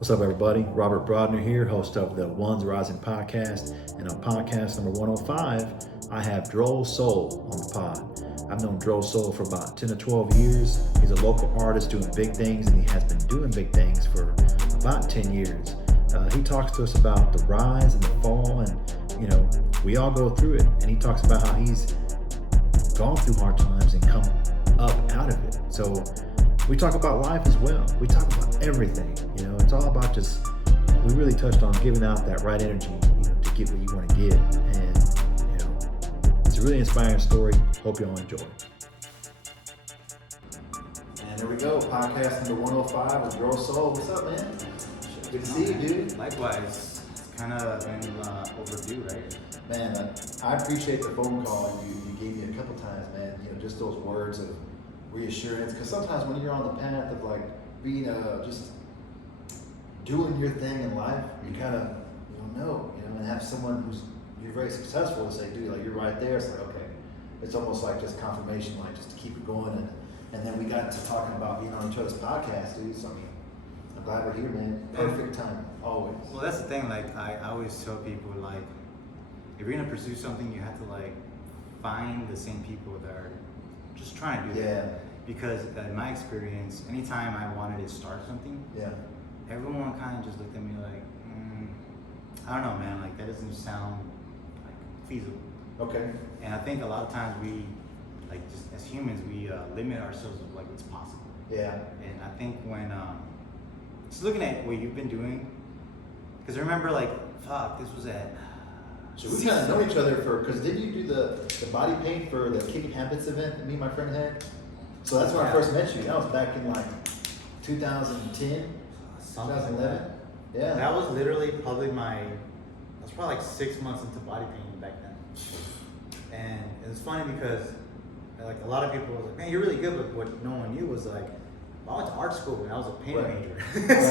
What's up, everybody? Robert Brodner here, host of the Ones Rising podcast. And on podcast number 105, I have Drosol on the pod. I've known Drosol for about 10 or 12 years. He's a local artist doing big things, and he has been doing big things for about 10 years. He talks to us about the rise and the fall, and we all go through it. And he talks about how he's gone through hard times and come up out of it. So we talk about life as well. We talk about everything. It's all about we really touched on giving out that right energy, to get what you want to get. And, it's a really inspiring story. Hope y'all enjoy. And there we go. Podcast number 105 with Drosol. What's up, man? Good to see you, dude. Likewise. It's kind of been overdue, right? Man, I appreciate the phone call you gave me a couple times, man. Just those words of reassurance. Because sometimes when you're on the path of being just doing your thing in life, you kind of know, and have someone you're very successful to say, dude, you're right there. It's okay. It's almost like just confirmation, just to keep it going. And then we got to talking about being on each other's podcast, dude. So I'm glad we're here, man. Perfect time, always. Well, that's the thing. I always tell people, if you're gonna pursue something, you have to find the same people that are just trying to do that. Because in my experience, anytime I wanted to start something, everyone kind of just looked at me I don't know, man. That doesn't sound feasible. Okay. And I think a lot of times we, just as humans, we limit ourselves of what's possible. Yeah. And I think when just looking at what you've been doing, because I remember this was at. So we kind of know each other because didn't you do the body paint for the Kicking Habits event that me and my friend had? So that's when I first met you. That was back in 2010, 2011. Yeah. That was literally probably I was probably 6 months into body painting back then. And it's funny because a lot of people were like, man, you're really good, but what no one knew was I went to art school and I was a painting major.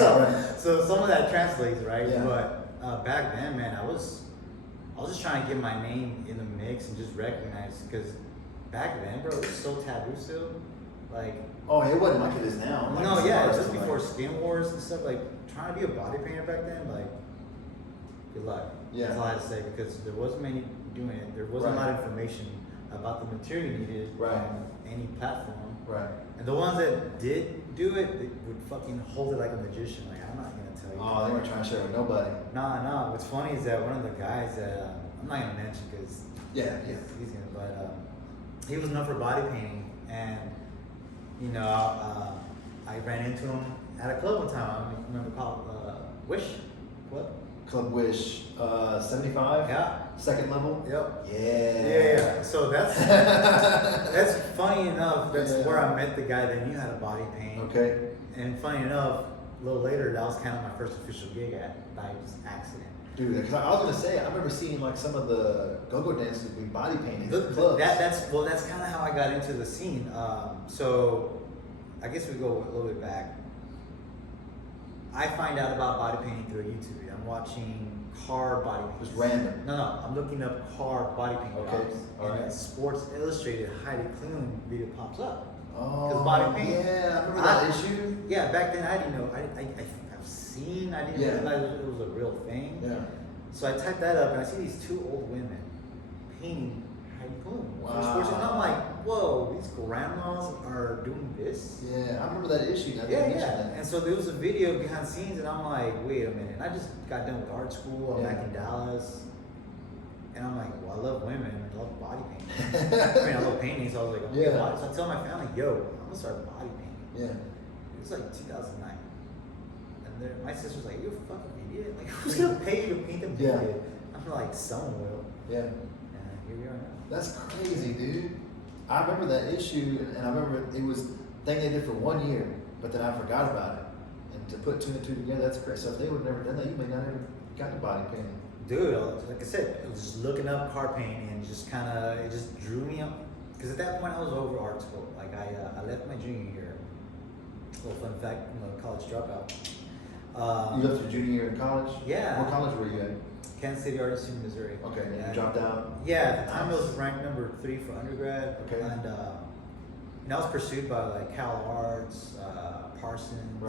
So some of that translates, right? Yeah. But back then, man, I was just trying to get my name in the mix and just recognize, because back then, bro, it was so taboo still. Oh, it wasn't like it is now. No, yeah, just before Skin Wars and stuff. Trying to be a body painter back then, good luck. Yeah. That's all I had to say, because there wasn't many doing it. There wasn't a lot of information about the material needed on any platform. Right. And the ones that did do it, they would fucking hold it like a magician. I'm not gonna tell you. Oh, they weren't trying to share with nobody. Nah. What's funny is that one of the guys that I'm not gonna mention because he's gonna, but he was known for body painting, and I ran into him at a club one time. I remember called Wish Club. Club Wish, 75. Yeah. Second level. Yep. Yeah. So that's funny enough. That's where I met the guy that knew how to body paint. Okay. And funny enough, a little later, that was kind of my first official gig by accident. Dude, because I was gonna say, I remember seeing some of the go-go dancers being body painted in clubs. That's kind of how I got into the scene. So I guess we go a little bit back. I find out about body painting through YouTube. I'm watching car body painting. Just random. No. I'm looking up car body painting. Okay. And a Sports Illustrated Heidi Klum video pops up. Oh, body paint. Yeah, I remember that issue. Yeah, back then I didn't know. I've seen. I didn't realize it was a real thing. Yeah. So I typed that up and I see these two old women painting Heidi Klum. Wow. And I'm like, whoa, these grandmas are doing this? Yeah, I remember that issue. Yeah. And so there was a video behind the scenes, and I'm like, wait a minute. And I just got done with art school. I'm back in Dallas. And I'm like, well, I love women. I love body painting. I love painting. So I was like, okay, body. So I tell my family, yo, I'm going to start body painting. Yeah. It was 2009. And my sister's like, you're a fucking idiot. Who's going to pay you to paint them naked? I'm like, someone will. Yeah. And here we are now. That's crazy, dude. I remember that issue, and I remember it was a thing they did for 1 year, but then I forgot about it. And to put two and two together, that's crazy. So if they would have never done that, you may not have got to body painting. Dude, like I said, I was just looking up car painting, and it just drew me up. Because at that point, I was over art school. I left my junior year. A little fun fact, college dropout. You left your junior year in college? Yeah. What college were you at? Kansas City Arts in Missouri. Okay, and you dropped out? Yeah, at the time it was ranked number 3 for undergrad. Okay. And I was pursued by Cal Arts, Parsons,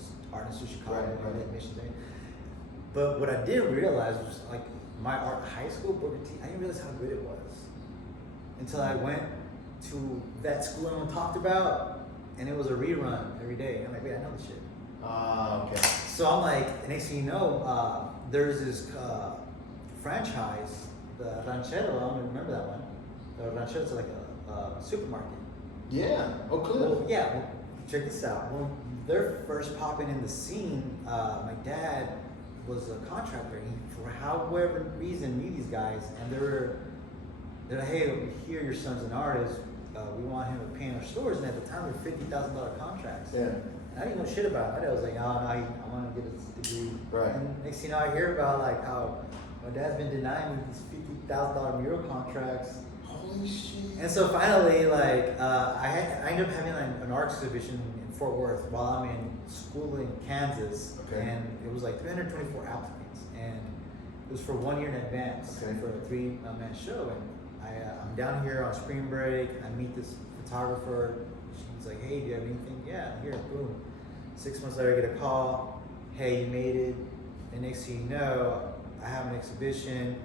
just art institute Chicago, Right. admissions there. But what I didn't realize was like my art high school Booker T. I didn't realize how good it was until I went to that school everyone talked about, and it was a rerun every day. I'm like, wait, I know this shit. Okay. So I'm like, next thing you know, there's this franchise, the Ranchero. I don't remember that one. The Ranchero is like a supermarket. Yeah. Oh, cool. Well, yeah, well, check this out. When they're first popping in the scene, my dad was a contractor. He, for however reason, knew these guys, and they're like, hey, we hear your son's an artist. We want him to paint our stores. And at the time, they were $50,000 contracts. Yeah. And I didn't know shit about it. I was like, oh, no, I want to get a degree. Right. And next thing you know, I hear about like how my dad's been denying me these $50,000 mural contracts. Holy shit. And so finally, like, I ended up having an art exhibition in Fort Worth while I'm in school in Kansas. Okay. And it was like 324 applicants. And it was for 1 year in advance Okay. for a 3-man show. And I'm down here on spring break. I meet this photographer. She's like, hey, do you have anything? Yeah, here, boom. 6 months later, I get a call. Hey, you made it. And next thing you know, I have an exhibition.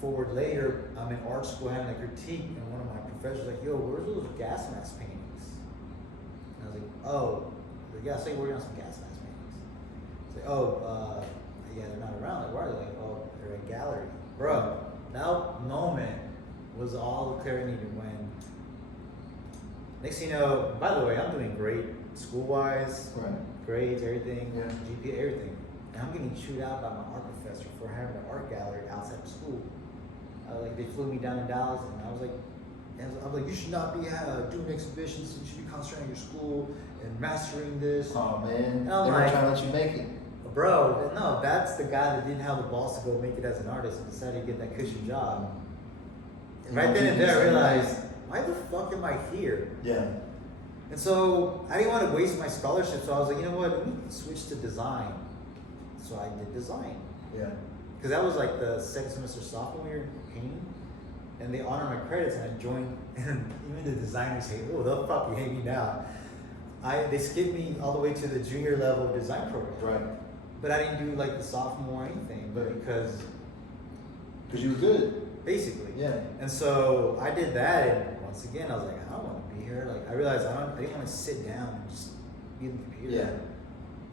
Forward later, I'm in art school having a critique, and one of my professors was like, yo, where's those gas mask paintings? And I was like, oh, yeah, I say we're working on some gas mask paintings. It's like, oh, yeah, they're not around. Like, why are they? Like, oh, they're in a gallery. Bro, that moment was all the clarity needed when, next thing you know, by the way, I'm doing great school-wise, Right. grades, everything, Yeah. GPA, everything. And I'm getting chewed out by my art professor for having an art gallery outside of school. Like they flew me down to Dallas, and I was like, you should not be doing exhibitions. You should be concentrating on your school and mastering this. Oh man. And They I'm were like, trying to let you make it. bro, no, that's the guy that didn't have the balls to go make it as an artist and decided to get that cushy job. And right then and there, I realized, why the fuck am I here? Yeah. And so I didn't want to waste my scholarship, so I was like, you know what, let me switch to design. So I did design. Yeah. Because that was like the second semester sophomore year painting, and they honor my credits, and I joined. And even the designers hate, oh, they'll fucking hate me now. They skipped me all the way to the junior level design program. Right. But I didn't do like the sophomore or anything, but because you were good. basically. Yeah. And so I did that, and once again, I was like, I don't want to be here. Like I realized I didn't want to sit down and just be in the computer. Yeah.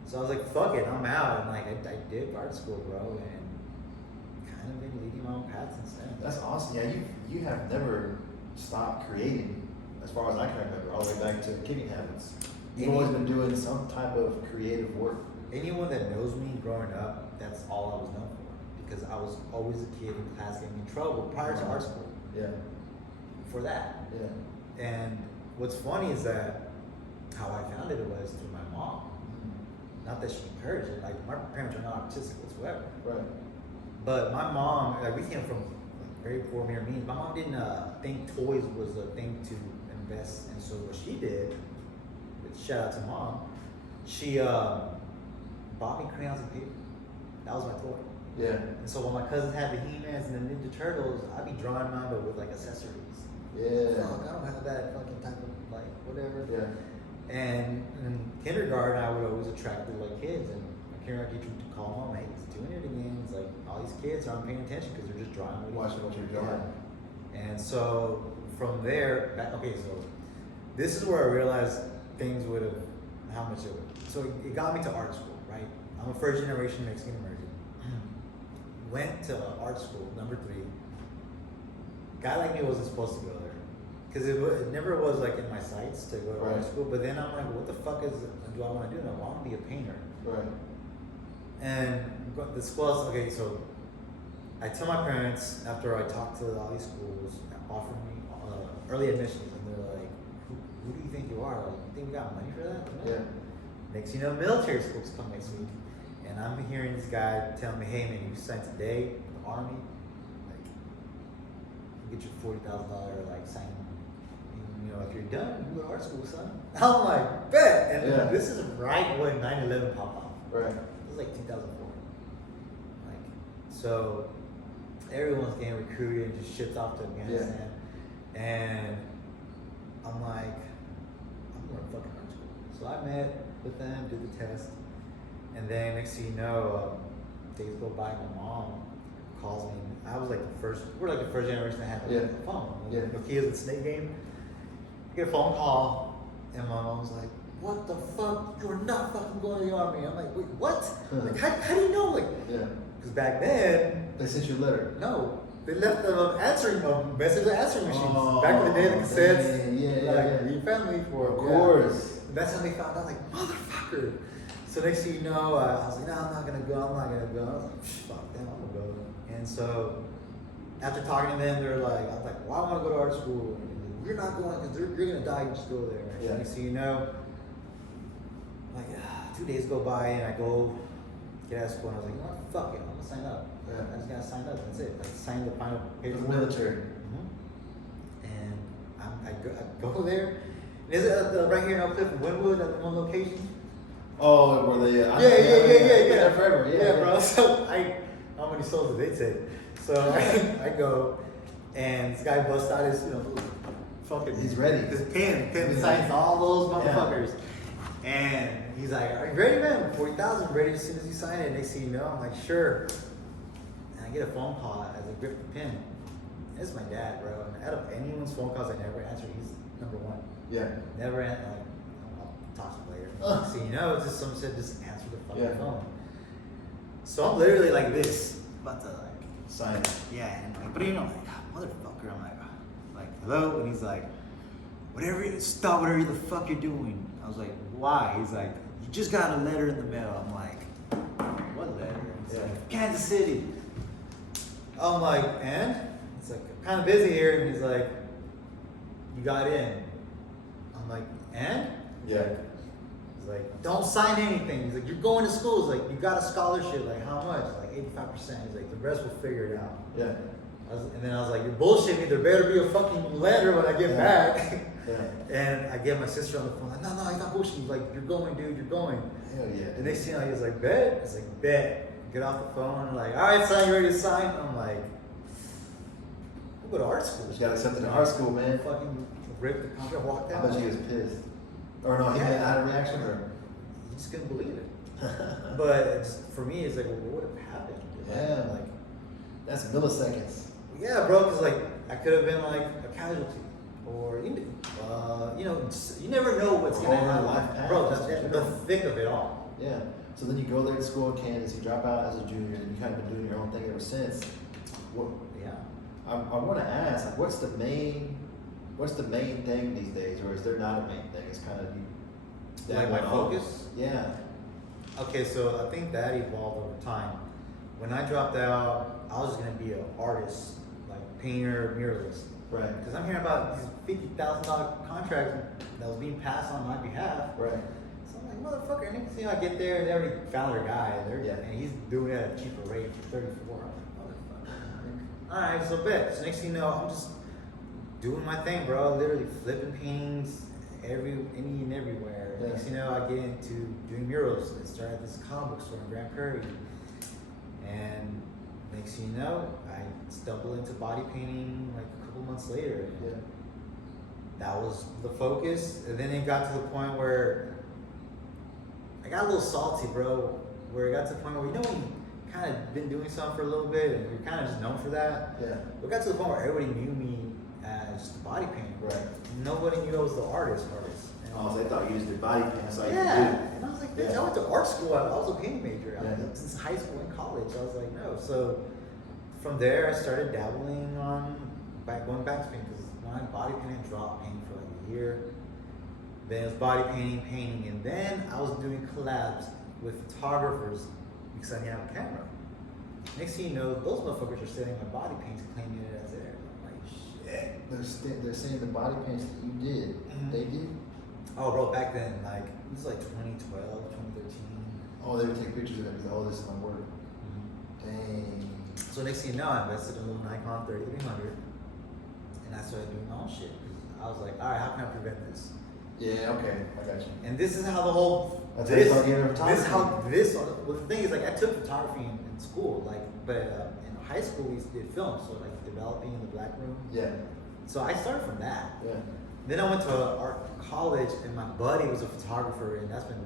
So I was like, fuck it, I'm out. And like I did art school, bro, and kind of been leading my own path since then. That's awesome. Yeah, you have never stopped creating, as far as I can remember, all the way back to kicking habits. You've always been doing some type of creative work. Anyone that knows me growing up, that's all I was known for. Because I was always a kid in class getting in trouble prior to art school. Yeah. For that. Yeah. And what's funny is that how I found it was through my mom. Not that she encouraged it. Like my parents are not artistic whatsoever. Right. But my mom, like we came from very poor mere means. My mom didn't think toys was a thing to invest in. So what she did, which shout out to mom, she bought me crayons and paper. That was my toy. Yeah. And so when my cousins had the He-Mans and the Ninja Turtles, I'd be drawing mine but with like accessories. Yeah. Fuck, I don't have that fucking type of like whatever. Yeah. And in kindergarten, I would always attract the like kids, and my kindergarten teacher would call mom, hey, he's doing it again. It's like all these kids aren't paying attention because they're just drawing. Watching what you're drawing. And so from there, okay, so this is where I realized things would have, how much it would. So it got me to art school, right? I'm a first generation Mexican American. Went to art school, number 3. Guy like me wasn't supposed to go there. Because it never was like in my sights to go to art school. But then I'm like, what the fuck do I want to do? And I want to be a painter. Right. And the schools, okay, so I tell my parents after I talk to all these schools, offer me early admissions, and they're like, who do you think you are? Like, you think we got money for that? No. Yeah. Next thing you know, military schools come next week. And I'm hearing this guy tell me, hey man, you sign today, the Army, like, you get your $40,000 like sign. You know, if you're done, you go to art school, son. I'm like, bet. And Yeah. this is right when 9/11 popped off. Right. It was like 2004. Like, so everyone's getting recruited and just shipped off to Afghanistan. And I'm like, I'm going to fucking art school. So So I met with them, did the test, and then next thing you know, days go by, my mom calls me. I was like we're like the first generation that had a phone. Yeah. The kids with Snake Game. I get a phone call, and my mom's like, "What the fuck? You're not fucking going to the army." I'm like, "Wait, what? Like, how do you know?" Like, because back then they sent you a letter. No, they left the answering message answering machines. Back in the day, the cassettes. Your family for of course. That's how they found out. Like, motherfucker. So next thing you know, I was like, no, I'm not gonna go. I was like, fuck them, I'm gonna go. And so after talking to them, they're like, I was like, well, I want to go to art school. You're not going because you're gonna die. You just go there. Yeah. Next thing you know, like 2 days go by and I go get out of school and I was like, you know what? Fuck it, I'm gonna sign up. I just gotta sign up. That's it. I signed the final In paperwork. the military. And I go there. Is it right here in Oak Cliff, Wynwood, at one location? Oh, were they? Yeah. There forever. Yeah, bro. So how many souls did they take? So I go, and this guy busts out his, fucking. He's ready. His pen signs all those motherfuckers. And he's like, "Are you ready, man? 40,000 ready as soon as you sign it." And next thing you know, I'm like, "Sure." And I get a phone call as I grip the pen. It's my dad, bro. And out of anyone's phone calls I never answer, he's number one. Yeah. Never answer. Like, I'll talk to you later. So it's just someone said just answer the fucking phone. So I'm literally like this, about to sign it. Yeah, and like, but motherfucker, I'm like, hello, and he's like, stop whatever the fuck you're doing. I was like, why? He's like, you just got a letter in the mail. I'm like, what letter? He's like, Kansas City. I'm like, and? It's like, I'm kind of busy here, and he's like, you got in. I'm like, and? Yeah. He's like, don't sign anything. He's like, you're going to school. He's like, you got a scholarship. Like, how much? Like 85%. He's like, the rest will figure it out. Yeah. And then I was like, you're bullshitting me. There better be a fucking letter when I get back. Yeah. And I get my sister on the phone. Like, no, he's not bullshitting. He's like, you're going, dude. You're going. Hell yeah. The next thing I was like, bet. It's like, bet. Get off the phone. Like, all right, son, you ready to sign? I'm like, we'll go to art school. You got accepted in art school, man. Fucking ripped the contract, walked I out. bet you was pissed. Or no, he had a reaction, or? You just couldn't believe it. But for me, it's like, well, what would have happened? Yeah. Like, that's milliseconds. Yeah, bro, because like I could have been like a casualty, or you never know what's gonna happen, bro. That's the thick of it all. Yeah. So then you go there to school in Kansas, you drop out as a junior, and you kind of been doing your own thing ever since. What? Yeah. I want to ask, like, what's the main thing these days, or is there not a main thing? It's kind of Like my focus. Yeah. Okay, so I think that evolved over time. When I dropped out, I was just gonna be an artist, like painter, muralist. Right. Because I'm hearing about these $50,000 contracts that was being passed on my behalf. Right. So I'm like, motherfucker, next thing I get there, they already found their guy, and he's doing it at a cheaper rate for 34. I'm like, motherfucker. Alright, so bet. So next thing you know, I'm just doing my thing, bro. Literally flipping paintings any and everywhere. Yeah. Next thing you know, I get into doing murals. I started at this comic book store in Grand Prairie. And next thing you know, I stumbled into body painting like a couple months later. Yeah. That was the focus. And then it got to the point where I got a little salty, bro. Where it got to the point where, when you kind of been doing something for a little bit and you're kind of just known for that. Yeah. It got to the point where everybody knew me as just a body painter. Right. Nobody knew I was the artist. And Oh, so they thought you used your body paint. That's all you yeah. could do. And I was like, bitch, Yeah. I went to art school. I was a painting major. Since high school and college. I was like, no. So from there, I started dabbling going back to painting, because when I body painted, dropped painting for like a year. Then it was body painting, and then I was doing collabs with photographers because I didn't have a camera. Next thing you know, those motherfuckers are selling my body paints and claiming it as theirs. I'm like, shit. They're saying the body paints that you did, they did? Oh, bro, back then, like, it was like 2012, 2013. Oh, they would take pictures of it and be like, oh, this is my work. Dang. So next thing you know, I invested in a little Nikon 3300, and I started doing my own shit. I was like, all right, how can I prevent this? Yeah, okay, I got you. And this is how the whole That's how you start getting into well, the thing is, like, I took photography in school, like, but in high school we did film, so like developing in the black room. Yeah. So I started from that. Yeah. Then I went to art college, and my buddy was a photographer, and that's when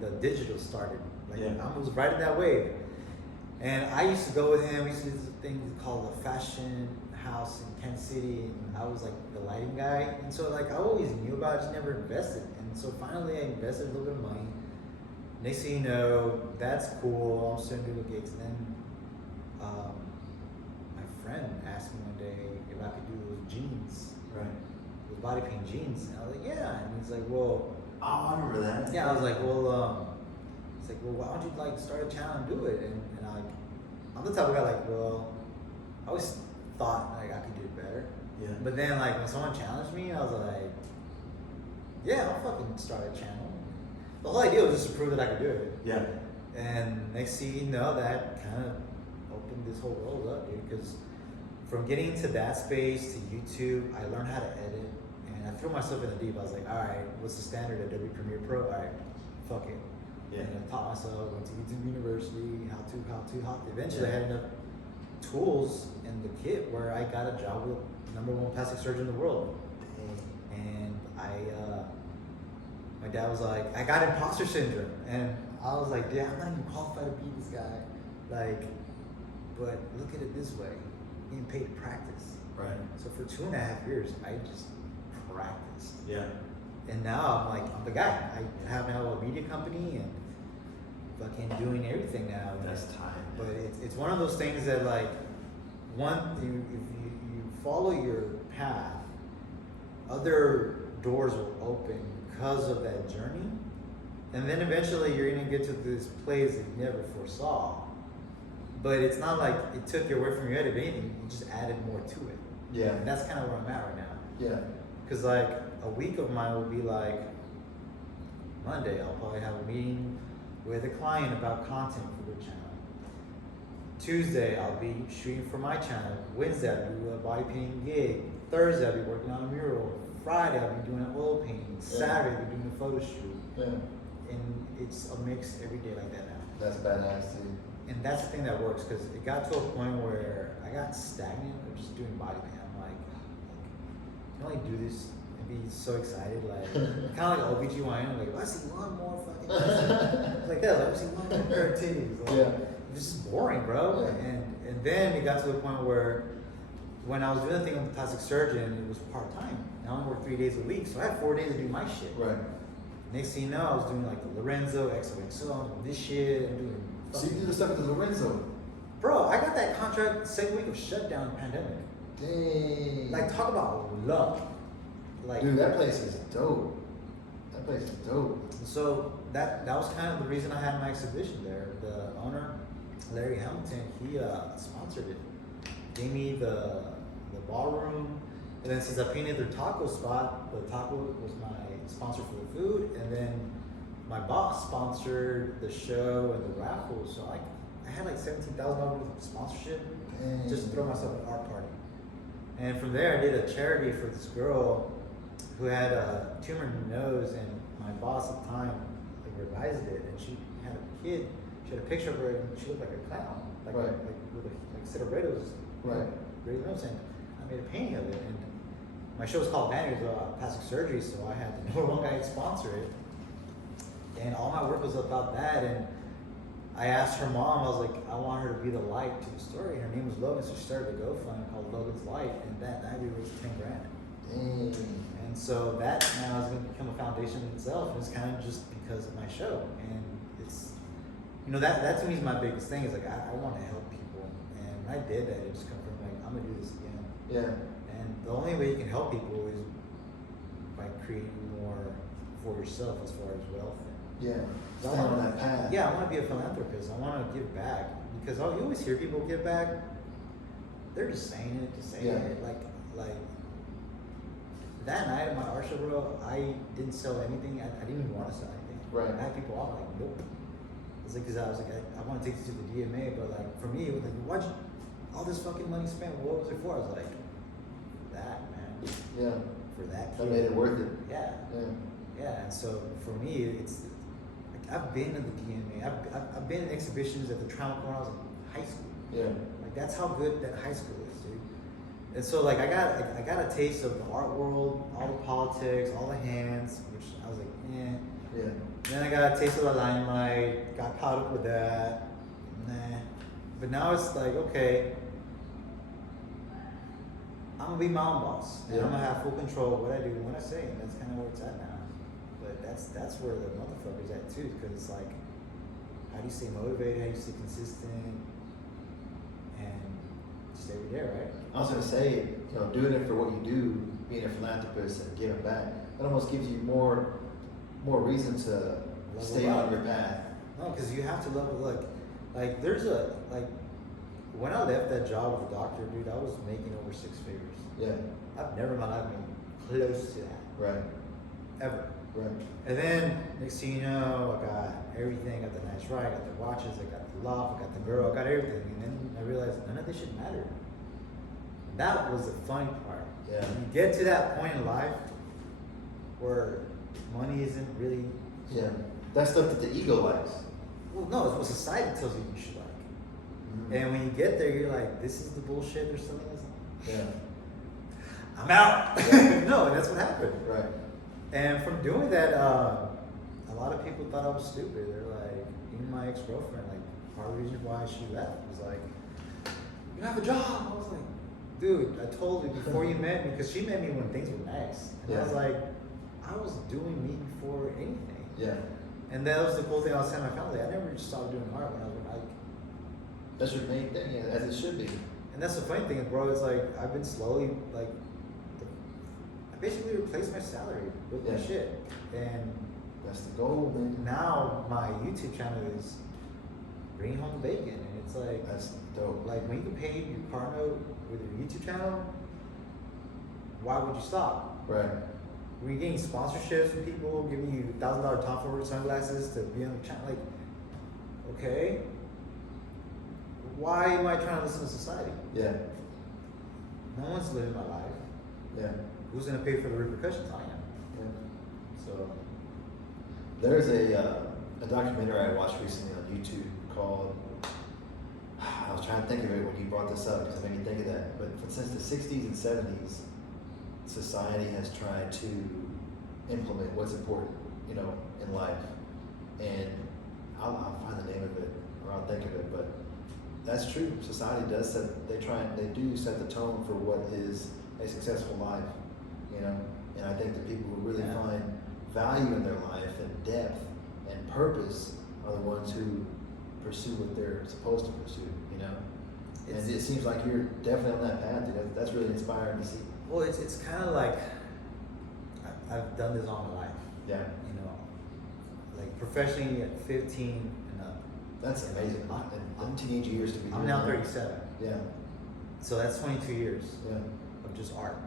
the digital started. Like I was right in that wave. And I used to go with him. We used to do this thing called the Fashion House in Kansas City, and I was like the lighting guy. And so like I always knew about it, just never invested. And so finally I invested a little bit of money. Next thing you know, that's cool. I'm starting to do gigs. And then my friend asked me one day if I could do those jeans, those body paint jeans. And I was like, yeah. And he's like, well, oh, I remember that. Yeah, I was like, well, it's like, well, why don't you like start a channel and do it? And I'm the type of guy like, well, I always thought like I could do it better. Yeah. But then like when someone challenged me, I was like, yeah, I'll fucking start a channel. The whole idea was just to prove that I could do it. Yeah. And next thing you know, that kind of opened this whole world up, dude. Because from getting into that space to YouTube, I learned how to edit, and I threw myself in the deep. I was like, all right, what's the standard of Adobe Premiere Pro? All right, fuck it. Yeah. And I taught myself, went to YouTube University, how to. Eventually, I had enough tools in the kit where I got a job with #1 plastic surgeon in the world. And my dad was like, I got imposter syndrome. And I was like, yeah, I'm not even qualified to be this guy. Like, but look at it this way, getting paid to practice. Right. So for 2.5 years, I just practiced. Yeah. And now I'm the guy. I have now a media company and fucking doing everything now. That's time. But it's one of those things that like, if you follow your path, other doors will open because of that journey. And then eventually you're gonna get to this place that you never foresaw. But it's not like it took you away from your head. If anything, you just added more to it. Yeah. And that's kind of where I'm at right now. Yeah. Because like a week of mine will be like Monday, I'll probably have a meeting with a client about content for their channel. Tuesday, I'll be shooting for my channel. Wednesday, I'll do a body painting gig. Thursday, I'll be working on a mural. Friday, I'll be doing an oil painting. Saturday, I'll be doing a photo shoot. Yeah. And it's a mix every day like that now. That's badass too. And that's the thing that works, because it got to a point where I got stagnant of just doing body paint. I'm like, I can only do this and be so excited, like kind of like OBGYN. I'm like, I see one more fucking it's like that. Like, I see one more pair of titties. Like, it's just boring, bro. And then it got to the point where when I was doing the thing with the plastic surgeon, it was part time. I only worked 3 days a week, so I had 4 days to do my shit. Right. Next thing you know, I was doing like the Lorenzo, XOXO, I'm doing this shit, I'm doing. So you do the stuff with the Lorenzo? Bro, I got that contract the second week of shutdown pandemic. Dang. Like, talk about luck. Like, dude, that place is dope. That place is dope. So that was kind of the reason I had my exhibition there. The owner, Larry Hamilton, he sponsored it. Gave me the ballroom, and then since I painted their taco spot, the taco was my sponsor for the food, and then my boss sponsored the show and the raffle. So I had like $17,000 worth of sponsorship. Dang. Just to throw myself an art party. And from there, I did a charity for this girl who had a tumor in her nose, and my boss at the time revised it, and she had a kid. She had a picture of her, and she looked like a clown, like with a set of Redos, Ray nose. And I made a painting of it, and my show was called Vanity, it was plastic surgery, so I had the #1 guy sponsor it, and all my work was about that. And I asked her mom, I was like, I want her to be the light to the story. Her name was Logan, so she started a GoFundMe called Logan's Light, and that we raised 10 grand. Dang. And so that now is going to become a foundation in itself, and it's kind of just because of my show. And it's, that to me is my biggest thing, is like, I want to help people. And when I did that, it just come from like, I'm going to do this again. Yeah. And the only way you can help people is by creating more for yourself as far as wealth. Yeah. So Stay on that path. Yeah, I want to be a philanthropist. I want to give back, because you always hear people give back. They're just saying it to say it. Like that night at my art show, bro, I didn't sell anything. I didn't even want to sell anything. Right. I had people off like, nope. It's like, because I was like, I want to take this to the DMA, but like for me, it was like, why'd you all this fucking money spent? What was it for? I was like, that, man. Yeah. For that. That made it worth it. Yeah. Yeah. And so for me, it's. I've been in the DMA. I've been in exhibitions at the Trauma when I was in high school. Yeah. Like, that's how good that high school is, dude. And so like I got a taste of the art world, all the politics, all the hands, which I was like, eh. Yeah. Then I got a taste of the limelight, got caught up with that, nah. But now it's like, okay, I'm gonna be my own boss, and Yeah. I'm gonna have full control of what I do and what I say, and that's kind of where it's at now. But that's where the motherfucker's at too, because it's like, how do you stay motivated? How do you stay consistent? And just every day, right? I was gonna say, you know, doing it for what you do, being a philanthropist and giving back, that almost gives you more reason to stay on your path. No, because you have to level like there's a like when I left that job with the doctor, dude, I was making over 6 figures. Yeah. I've never in my life been close to that. Right. Ever. Right. And then next thing you know, I got everything, I got the nice ride, I got the watches, I got the loft, I got the girl, I got everything. And then I realized none of this shit mattered. That was the funny part. Yeah. When you get to that point in life where money isn't really Yeah. That's stuff that the ego likes. well, no, it's what society tells you should like. And when you get there, you're like, this is the bullshit they're selling us. Yeah. I'm out. Yeah. No, and that's what happened. Right. And from doing that, a lot of people thought I was stupid. They're like, even my ex-girlfriend, like, part of the reason why she left was like, you have a job. I was like, dude, I told you before you met me, because she met me when things were nice. And I was like, I was doing me before anything. Yeah. And that was the cool thing I was telling my family. I never just stopped doing art when I was like, That's your main thing, yeah, as it should be. and that's the funny thing, bro. It's like I've been slowly like, I basically replaced my salary with my Yeah. shit, and That's the goal, man. now my YouTube channel is bringing home the bacon, and it's like, That's dope. like when you can pay your car note with your YouTube channel, why would you stop? Right. When you're getting sponsorships from people giving you $1,000 Tom Ford sunglasses to be on the channel, like, okay, why am I trying to listen to society? Yeah. No one's living my life. Yeah. Who's gonna pay for the repercussions? I am. Yeah. So There's a documentary I watched recently on YouTube called, I was trying to think of it when you brought this up because it made me think of that. But since the 60s and 70s, society has tried to implement what's important, you know, in life. And I'll find the name of it or I'll think of it, but that's true. Society does they do set the tone for what is a successful life, you know. And I think the people who really find value in their life and depth and purpose are the ones who pursue what they're supposed to pursue, you know. And it seems like you're definitely on that path, dude. That's really inspiring to see. well, it's kind of like I've done this all my life. Yeah. You know, like professionally at 15 and up. That's amazing. In teenage years to be I'm doing now that. 37. Yeah. So that's 22 years Yeah. of just art.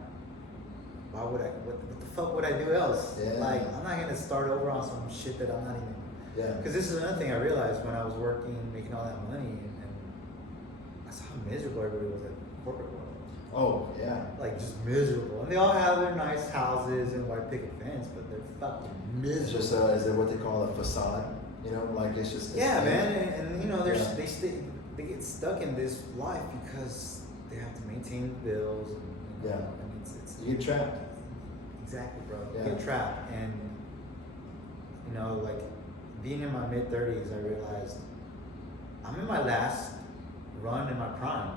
Why would I? What the fuck would I do else? Yeah. Like I'm not gonna start over on some shit that I'm not even. Yeah. Because this is another thing I realized when I was working, making all that money, and I saw how miserable everybody was at corporate world. Oh, yeah. Like just miserable, and they all have their nice houses and white picket fence, but they're fucking It's miserable. just, is that what they call a facade? You know, like it's just. Yeah, man, and you know, Yeah. they get stuck in this life because they have to maintain the bills. And, you know, Yeah. and it's You get trapped. exactly, bro. Yeah. You get trapped, and you know, like being in my mid-30s, I realized I'm in my last run in my prime.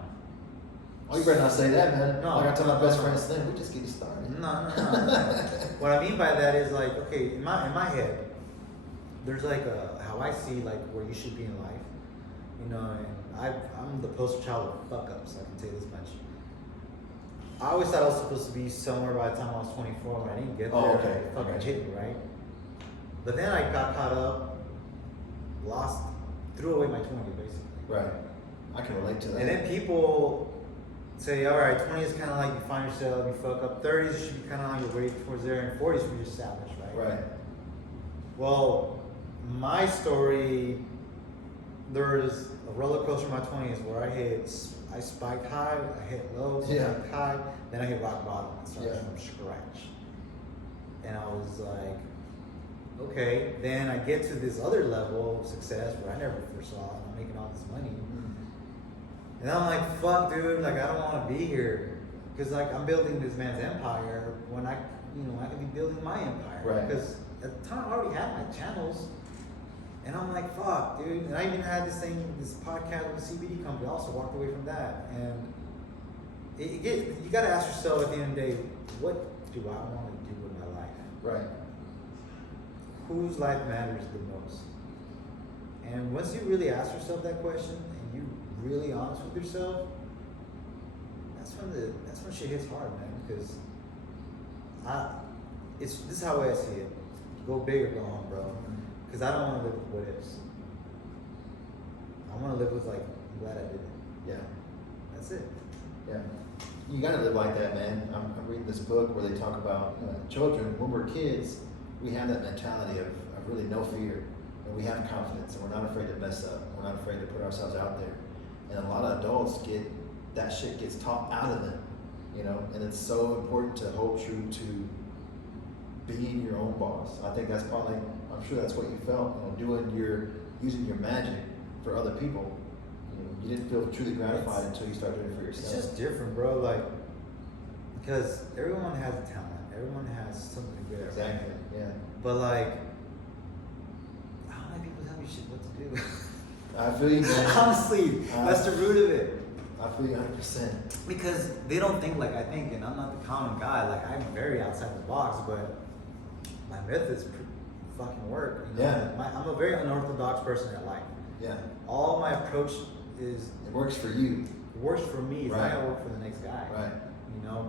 Oh, you better not say that, man. No, Like I tell my no, best no. friends, then we just getting started. No. What I mean by that is like, okay, in my head, there's like how I see like where you should be in life, you know. And I'm the poster child of fuck ups. I can tell you this much. I always thought I was supposed to be somewhere by the time I was 24. When I didn't get there, Oh, okay. it fucking Right. hit me, right? But then I got caught up, threw away my 20s basically. Right. I can relate to that. And then people say, all right, 20 is kind of like you find yourself, you fuck up. 30s should be kind of on your way towards there, and 40s you're established, right? Right. Well, my story, there's a roller coaster in my 20s where I spiked high, I hit low, spiked high, then I hit rock bottom and started from scratch. And I was like, okay, then I get to this other level of success where I never foresaw, and I'm making all this money. And I'm like, fuck, dude, like I don't want to be here. because like I'm building this man's empire when I could be building my empire. Right. Because at the time I already had my channels, and I'm like, fuck, dude. And I even had this podcast with the CBD company. I also walked away from that, and you gotta ask yourself at the end of the day, what do I want to do with my life? Right. Whose life matters the most? And once you really ask yourself that question, and you really honest with yourself, that's when shit hits hard, man. Because this is how I see it. Go big or go home, bro. Because I don't want to live with what ifs. I want to live with like, I'm glad I did it. Yeah. That's it. Yeah. You gotta live like that, man. I'm reading this book where they talk about children. When we're kids, we have that mentality of really no fear, and we have confidence, and we're not afraid to mess up. We're not afraid to put ourselves out there. And a lot of adults that shit gets taught out of them, and it's so important to hold true to being your own boss. I think that's probably, I'm sure that's what you felt, using your magic for other people. You didn't feel truly gratified until you started doing it for yourself. It's just different, bro. Like, because everyone has a talent. Everyone has something good at. Exactly. Right? Yeah. But like, I don't like people telling me shit what to do. I feel you, man. Honestly, that's the root of it. I feel you 100%. Because they don't think like I think, and I'm not the common guy. Like, I'm very outside the box, but my methods fucking work. Yeah. I'm a very unorthodox person in life. Yeah. All my approach It works for you. works for me. It's Right. not gonna work for the next guy. Right.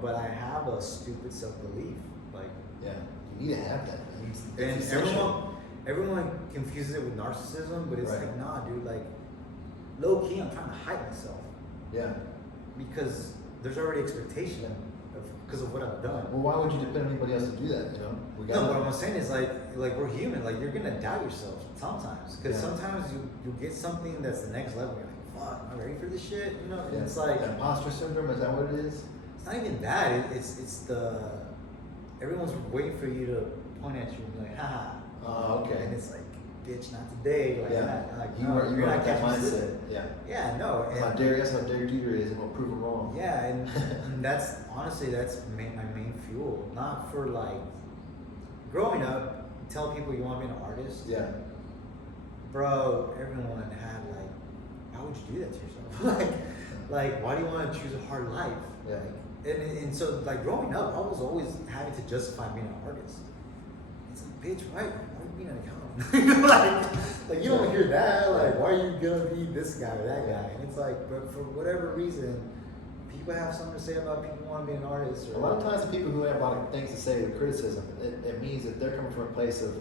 But I have a stupid self-belief. Like, Yeah. You need to have that, man. and It's essential. everyone confuses it with narcissism, but it's Right. like, nah, dude. Like, low key, I'm trying to hide myself Yeah. because there's already expectation because of what I've done. Well, why would you depend on anybody else to do that? We No, what I'm saying is like we're human. Like, you're gonna doubt yourself sometimes because Yeah. sometimes you get something that's the next level. You're like, fuck, am I ready for this shit? And Yeah. it's like That imposter syndrome. Is that what it is? it's not even that. It's the everyone's waiting for you to point at you and be like, haha. Oh, okay. And it's like, bitch, not today. Like, Yeah. that. Like, You no, are you're not that catching me mindset. slipping. Yeah. Yeah, no. That's how Derek Jeter is, and we'll prove him wrong. Yeah, and that's honestly my main fuel. Not for like growing up, tell people you want to be an artist. Yeah. Bro, everyone had like, why would you do that to yourself? like, why do you want to choose a hard life? Yeah. And so like growing up, I was always having to justify being an artist. It's like, bitch, why are you being an accountant? like you don't hear that. Like, why are you gonna be this guy or that guy? And it's like, but for whatever reason, people have something to say about people want to be an artist. Or A lot of times, the people who have a lot of things to say with criticism, it means that they're coming from a place of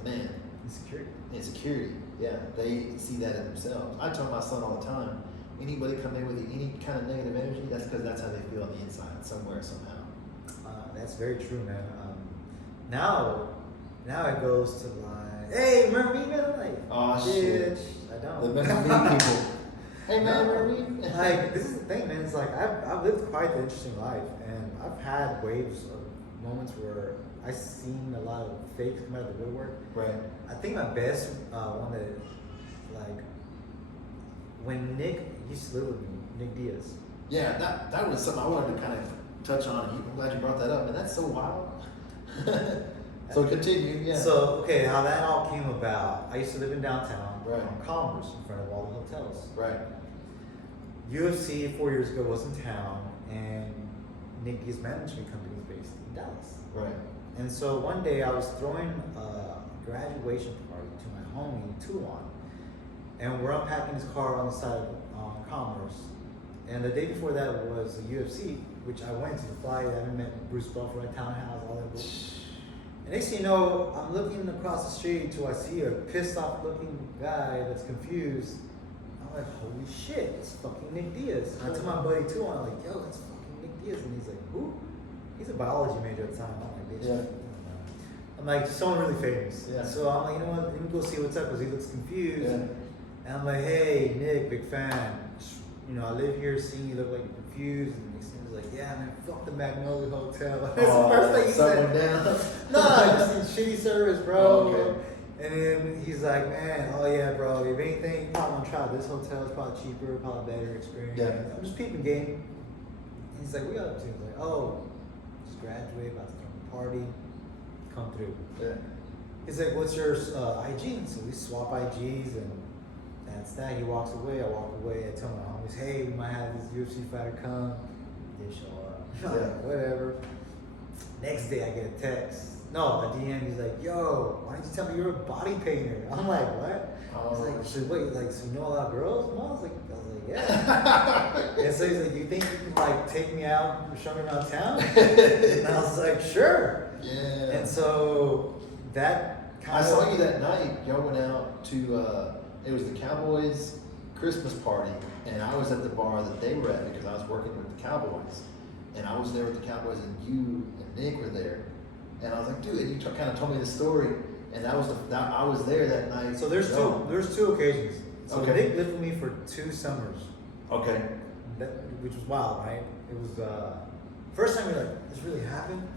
insecurity. Yeah, they see that in themselves. I tell my son all the time, anybody come in with any kind of negative energy, that's because that's how they feel on the inside, somewhere, somehow. That's very true, man. Now it goes to like, hey, remember me, man? I'm like, oh shit, I don't. The remember me people. Hey man, remember me? Like, this is the thing, man. It's like I've lived quite an interesting life, and I've had waves of moments where I've seen a lot of fakes come out of the woodwork. Right. I think my best one that, like, when Nick used to live with me, Nick Diaz. Yeah, that was something I wanted to kind of touch on. I'm glad you brought that up, and that's so wild. So continue, yeah. So, okay, how that all came about, I used to live in downtown, Right. on Commerce, in front of all the hotels. Right. UFC 4 years ago was in town, and Nick Diaz management company is based in Dallas. Right. And so one day I was throwing a graduation party to my homie, Tuan, and we're unpacking his car on the side of Commerce. And the day before that was the UFC, which I went to the fly. I met Bruce Buffer at Townhouse, all that bullshit. And next thing you know, I'm looking across the street until I see a pissed off looking guy that's confused. I'm like, holy shit, it's fucking Nick Diaz. And I told my buddy Tuan, I'm like, yo, that's fucking Nick Diaz. And he's like, who? He's a biology major at the time. I'm like, bitch. Yeah. I'm like, someone really famous. Yeah. So I'm like, you know what? Let me go see what's up because he looks confused. Yeah. And I'm like, hey, Nick, big fan. I live here, seeing you look like you're confused. And he was like, yeah, man, fuck the Magnolia Hotel. That's the first thing he said. Down. No, just shitty service, bro. Oh, okay. And then he's like, man, oh yeah, bro, if anything, you probably want to try this hotel. It's probably cheaper, probably better experience. Yeah. I'm just peeping game. He's like, "We up to?" Like, "Oh, just graduate, about to throw a party. Come through." Yeah. He's like, "What's your IG?" So we swap IGs, and that's that. He walks away. I walk away. I tell my homies, "Hey, we might have this UFC fighter come." They show up. I'm Yeah. like, whatever. Next day, I get a text. No, a DM. He's like, "Yo, why didn't you tell me you're a body painter?" I'm like, "What?" He's like, "So wait, like, so you know a lot of girls?" No, I was like, "Yeah." And so he's like, "You think you can like take me out, show me around town?" And I was like, "Sure." Yeah. And so that kind I of. saw you that night. Y'all went out to, it was the Cowboys Christmas party, and I was at the bar that they were at because I was working with the Cowboys. And I was there with the Cowboys, and you and Nick were there. And I was like, dude, and you kind of told me the story, and that was I was there that night. So there's two occasions. So Okay. Nick lived with me for 2 summers, Okay. which was wild, right? It was first time you're like, this really happened,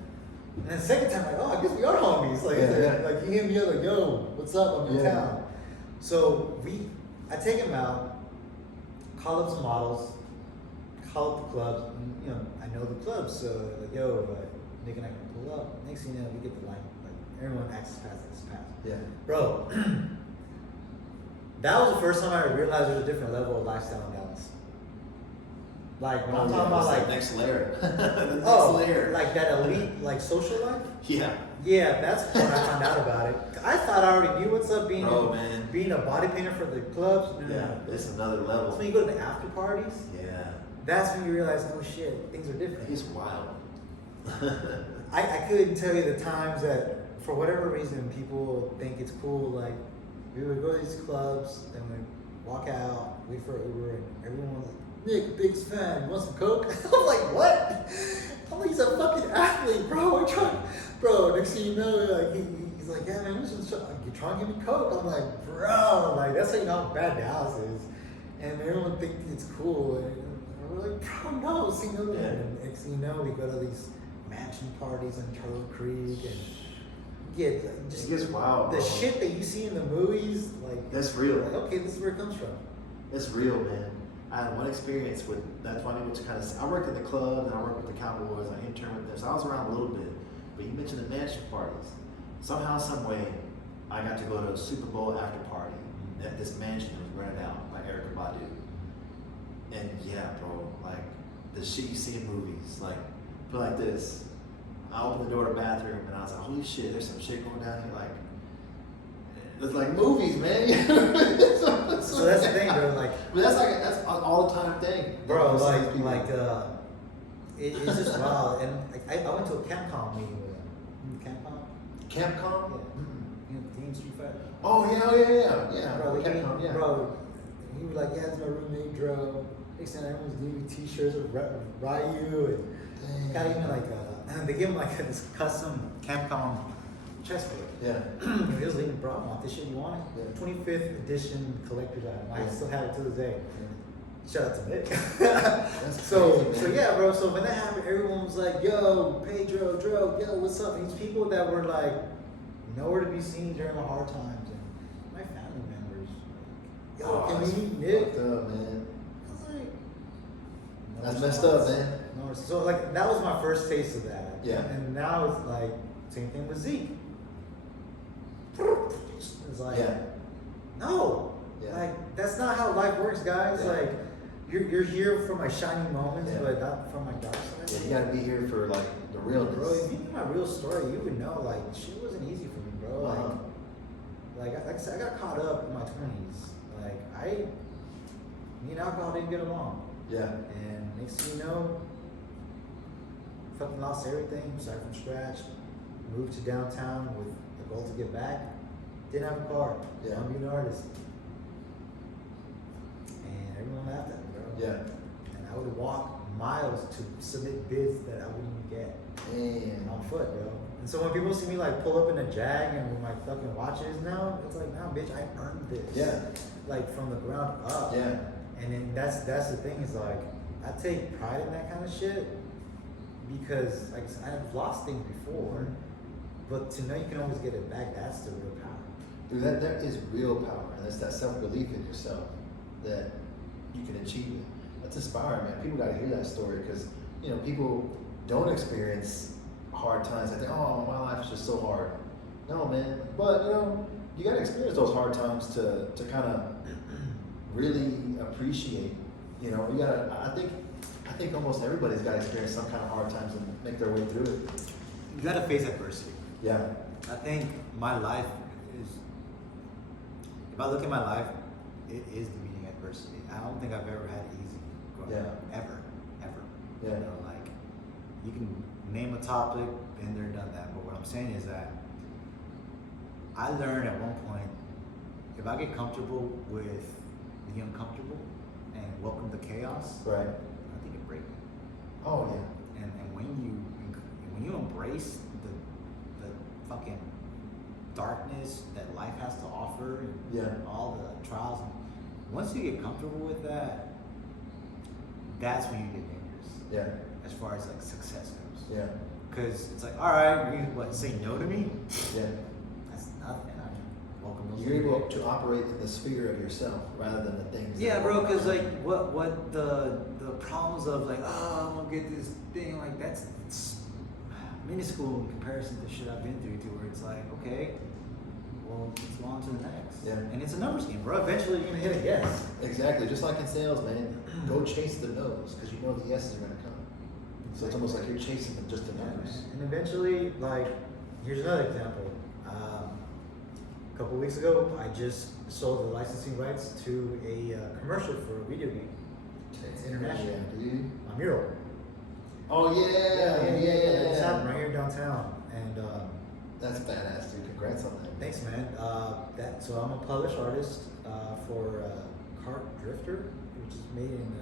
and then second time like, oh, I guess we are homies. Like, Yeah. like he hit me up like, yo, what's up? I'm in Yeah. town. So I take him out, call up some models, call up the clubs. And, you know, I know the clubs, so like, yo, Nick and I can pull up. Next thing you know, we get the line. Like everyone access pass. Yeah. Bro, that was the first time I realized there's a different level of lifestyle in Dallas. Like when I'm talking about like next layer. The next oh, layer. like that elite like social life. Yeah. Yeah, that's when I found out about it. I thought I already knew what's up being Man. being a body painter for the clubs. Yeah, it's another level. That's when you go to the after parties. Yeah. That's when you realize, oh shit, things are different. It's wild. I couldn't tell you the times that, for whatever reason, people think it's cool. Like, we would go to these clubs, then we'd walk out, wait for Uber, and everyone was like, Nick, biggest fan, you want some Coke? I'm like, what? I'm like, he's a fucking athlete, bro. We're trying, bro. Next thing you know, like, he's like, yeah, man, you trying to give me Coke? I'm like, bro, like, that's how you know how bad Dallas is. And everyone thinks it's cool. And we're like, bro, no, see, no. Yeah. And next thing you know, we go to these mansion parties in Turtle Creek and get just It gets wild, the bro. shit that you see in the movies, like That's real. like, okay, this is where it comes from. It's real, man. I had one experience with, that's why I knew what to kind of, I worked in the club and I worked with the Cowboys, I interned with them, so I was around a little bit. But you mentioned the mansion parties. Somehow, some way, I got to go to a Super Bowl after party at this mansion that was rented out by Erica Badu. And yeah, bro, like the shit you see in movies, like, put it like this. I opened the door to the bathroom and I was like, holy shit, there's some shit going down here, like, it's like movies, man. So that's the thing, bro. Like, But that's like that's an all the time thing, bro, For some like people. it's just wild. And like, I went to a CampCon meeting with him. CampCon? Capcom. Yeah. You know, Team Street Fighter. Oh yeah. Bro, Capcom, yeah. Bro, he was like, yeah, it's my roommate Dro. Next thing everyone's giving me t-shirts with Ryu and got even like they give him like this custom Capcom chest plate. Yeah. He was leaving, bro, I want this shit, you want it? Yeah. 25th edition collector's item. I Yeah. still have it to this day. Shout out to Nick. That's so crazy, so man. yeah, bro. So when that happened, everyone was like, "Yo, Pedro, Dro, yo, what's up?" And these people that were like nowhere to be seen during the hard times, and my family members, like, "Yo, Oh, can that's we meet Nick?" fucked up, man. I was like, no That's response. messed up, man. No response. So like that was my first taste of that. Yeah. And now it's like same thing with Zeke. It's like, Yeah. no, Yeah. like that's not how life works, guys. Yeah. Like you're here for my shining moments, Yeah. but not for my dark side. Yeah, you gotta be here for like the realness. Bro, if you knew my real story, you would know like shit wasn't easy for me, bro. Uh-huh. Like I said, I got caught up in my 20s. Like me and alcohol didn't get along, Yeah. and next thing you know, fucking lost everything, started from scratch, moved to downtown with the goal to get back. Didn't have a car. Yeah. I'm being an artist, and everyone laughed at me, bro. Yeah. And I would walk miles to submit bids that I wouldn't even get. Damn. On foot, bro. And so when people see me like pull up in a Jag and with my fucking watches now, it's like, nah, bitch, I earned this. Yeah. Like from the ground up. Yeah. And then that's the thing is like, I take pride in that kind of shit because like I've lost things before, but to know you can always get it back, that's the real power. Dude, that is real power, and that's that self-belief in yourself that you can achieve it. That's inspiring, man. People gotta hear that story because people don't experience hard times. They think, oh, my life is just so hard. No, man. But you gotta experience those hard times to kind of really appreciate. You gotta. I think almost everybody's got to experience some kind of hard times and make their way through it. You gotta face adversity. Yeah. I think my life is, if I look at my life, it is defeating adversity. I don't think I've ever had it easy growing up. Ever. Yeah. Like, you can name a topic, been there, done that. But what I'm saying is that I learned at one point, if I get comfortable with the uncomfortable and welcome the chaos, Right. I think it breaks me. Oh yeah. And when you embrace the fucking darkness that life has to offer, and Yeah. all the trials, once you get comfortable with that, that's when you get dangerous. Yeah. As far as like success goes. Yeah. Because it's like, all right, you say no to me? Yeah. That's nothing. I mean, welcome those You're able people. to operate in the sphere of yourself rather than the things. Yeah, that bro. are Because around like, you. what the problems of like, oh, I'm gonna get this thing, like that's minuscule in comparison to shit I've been through. To where it's like, okay, well, let's go on to the next. Yeah. And it's a numbers game, bro. Eventually, you're gonna hit a yes. Exactly. Just like in sales, man. Go chase the no's because you know the yeses are gonna come. So it's almost like you're chasing them just the numbers. And eventually, like, here's another example. A couple weeks ago, I just sold the licensing rights to a commercial for a video game. It's international. Yeah, dude. A mural. Oh yeah. It just happened right here downtown. And That's badass, dude. Congrats on that. thanks, man. So I'm a published artist for Cart Drifter, which is made in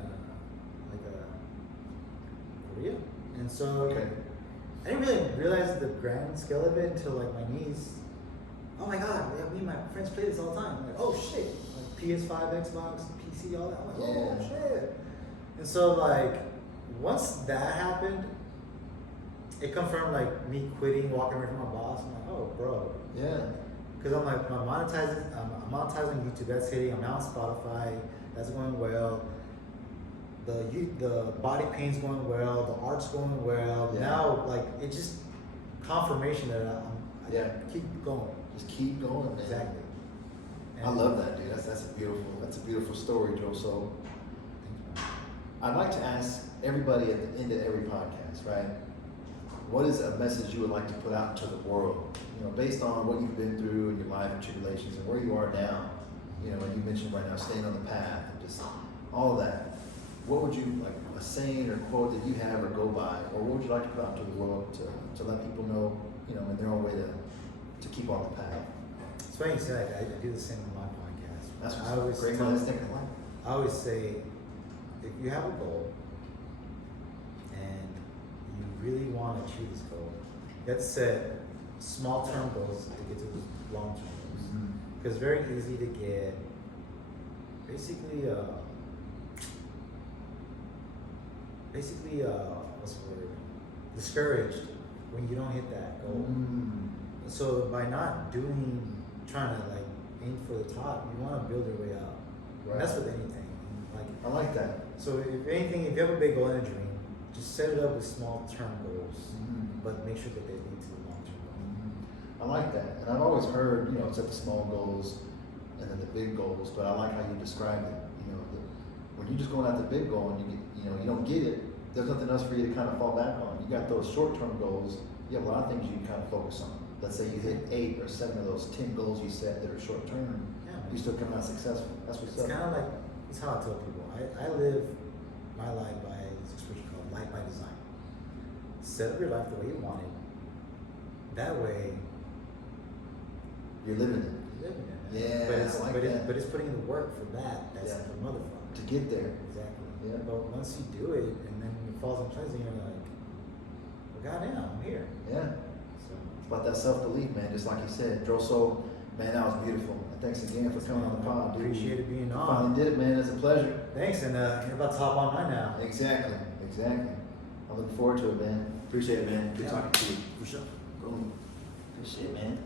Korea. And so Okay. I didn't really realize the grand scale of it until like my niece. Oh my god, yeah, me and my friends play this all the time. I'm like, oh shit, like PS5, Xbox, PC, all that. I'm like, oh Yeah. shit. And so like once that happened, it confirmed like me quitting, walking away from my boss. I'm like, oh bro, Yeah. because I'm like, I'm monetizing YouTube. That's hitting. I'm now on Spotify. That's going well. The body paint's going well. The art's going well. Yeah. Now, like, it's just confirmation that Yeah. keep going. Just keep going, man. Exactly. I love that, dude. That's a beautiful story, Drosol. I'd like to ask everybody at the end of every podcast, right? What is a message you would like to put out to the world? Based on what you've been through in your life and tribulations and where you are now. And you mentioned right now staying on the path and just all of that. What would you like a saying or quote that you have or go by, or what would you like to put out to the world to let people know, in their own way to keep on the path? It's funny you say that. I do the same with my podcast. That's I always great tell- minds think alike. I always say, if you have a goal and you really want to achieve this goal, you have to set small term goals to get to those long term goals. Because it's very easy to get basically what's the word? Discouraged when you don't hit that goal. So by not trying to like aim for the top, you want to build your way up. Right. And that's with anything. Like, I like that. so if anything, if you have a big goal and a dream, just set it up with small term goals, but make sure that they lead to the long term goal. I like that. And I've always heard, set the small goals and then the big goals, but I like how you described it. When you're just going after the big goal and you don't get it, there's nothing else for you to kind of fall back on. You got those short-term goals. You have a lot of things you can kind of focus on. Let's say you hit 8 or 7 of those 10 goals you set that are short-term. Yeah, You still come out successful. That's what's it's up. kind of like, it's how I tell people. I live my life by this expression called life by design. Set up your life the way you want it. That way, You're living it. you're living it. Man. Yeah, but it's, I like but, that. but it's putting in the work for that. That's Yeah. the motherfucker. To get there. Exactly. Yeah. But once you do it, and then it falls in place, and you're like, well, goddamn, I'm here. Yeah. So, It's about that self-belief, man. Just like you said, Drosol, man, that was beautiful. And thanks again for coming on the pod, dude. appreciate it being You on. finally did it, man. It's a pleasure. Thanks, and you're about to hop on mine now. Exactly. I look forward to it, man. Appreciate it, man. Good Yeah. talking to you. For sure. Boom. Good shit, man.